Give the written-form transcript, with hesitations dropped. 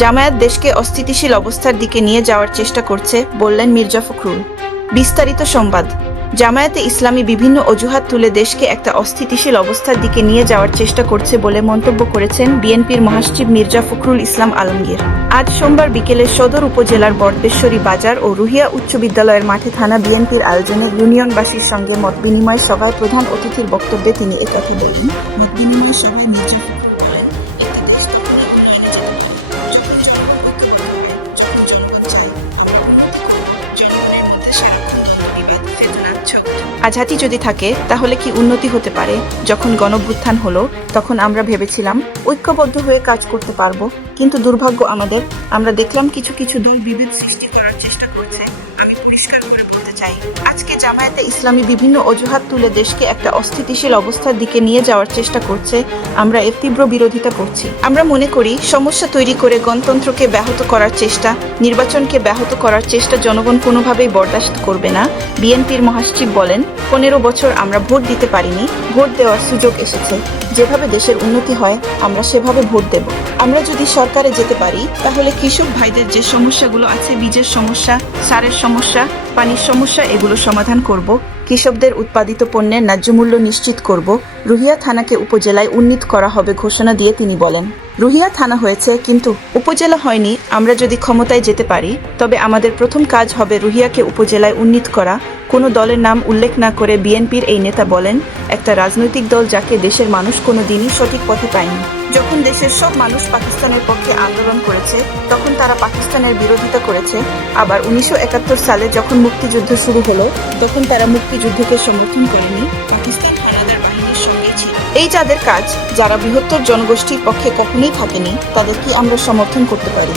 জামায়াত দেশকে অস্থিতিশীল অবস্থার দিকে নিয়ে যাওয়ার চেষ্টা করছে, বললেন মির্জা ফখরুল। বিস্তারিত সংবাদ। জামায়াতে ইসলামী বিভিন্ন অজুহাত তুলে দেশকে একটা অস্থিতিশীল অবস্থার দিকে নিয়ে যাওয়ার চেষ্টা করছে বলে মন্তব্য করেছেন বিএনপির মহাসচিব মির্জা ফখরুল ইসলাম আলমগীর। আজ সোমবার বিকেলে সদর উপজেলার বরদেশ্বরী বাজার ও রুহিয়া উচ্চ বিদ্যালয়ের মাঠে থানা বিএনপির আয়োজনে ইউনিয়নবাসীর সঙ্গে মত বিনিময় সভায় প্রধান অতিথির বক্তব্যে তিনি একথা বলেন। মত বিনিময় সভায় মির্জা ফখরুল বলেন, একটা দেশ তখনই উন্নয়নে যেতে পারে যখন জনগণ যখন জনগণ চায় আমরা উন্নতি করি। জনগণের মধ্যে সারাক্ষণ বিবাদ ফেতনা আঝাটি যদি থাকে তাহলে কি উন্নতি হতে পারে? যখন গণভ্যুত্থান হলো তখন আমরা ভেবেছিলাম ঐক্যবদ্ধ হয়ে কাজ করতে পারবো, কিন্তু দুর্ভাগ্য আমাদের, আমরা দেখলাম কিছু কিছু দল বিভেদ সৃষ্টি করার চেষ্টা করছে। আমি পরিষ্কার করে বলতে চাই, আজকে জামায়াতে ইসলামী বিভিন্ন অজুহাত তুলে দেশকে একটা অস্থিতিশীল অবস্থার দিকে নিয়ে যাওয়ার চেষ্টা করছে। আমরা এর তীব্র বিরোধিতা করছি। আমরা মনে করি সমস্যা তৈরি করে গণতন্ত্রকে ব্যাহত করার চেষ্টা, নির্বাচনকে ব্যাহত করার চেষ্টা জনগণ কোনোভাবেই বরদাস্ত করবে না। বিএনপির মহাসচিব বলেন, 15 বছর আমরা ভোট দিতে পারিনি, ভোট দেওয়ার সুযোগ এসেছে। যেভাবে দেশের উন্নতি হয় আমরা সেভাবে ভোট দেব। আমরা যদি সরকারে যেতে পারি তাহলে কৃষক ভাইদের যে সমস্যাগুলো আছে, বীজের সমস্যা, সারের সমস্যা, পানির সমস্যা, এগুলো সমাধান করব। কৃষকদের উৎপাদিত পণ্যের ন্যায্য মূল্য নিশ্চিত করব। রুহিয়া থানাকে উপজেলায় উন্নীত করা হবে ঘোষণা দিয়ে তিনি বলেন, রুহিয়া থানা হয়েছে কিন্তু উপজেলা হয়নি। আমরা যদি ক্ষমতায় যেতে পারি তবে আমাদের প্রথম কাজ হবে রুহিয়াকে উপজেলায় উন্নীত করা। কোনো দলের নাম উল্লেখ না করে বিএনপির এই নেতা বলেন, একটা রাজনৈতিক দল যাকে দেশের মানুষ কোনো দিনই সঠিক পথে পায়নি। যখন দেশের সব মানুষ পাকিস্তানের পক্ষে আন্দোলন করেছে তখন তারা পাকিস্তানের বিরোধিতা করেছে। আবার 1971 সালে যখন মুক্তিযুদ্ধ শুরু হলো তখন তারা মুক্তিযুদ্ধকে সমর্থন করেনি, পাকিস্তান হানাদার বাহিনীর সঙ্গে ছিল। এই যাদের কাজ, যারা বৃহত্তর জনগোষ্ঠীর পক্ষে কখনোই থাকেনি, তাদের কি আমরা সমর্থন করতে পারি?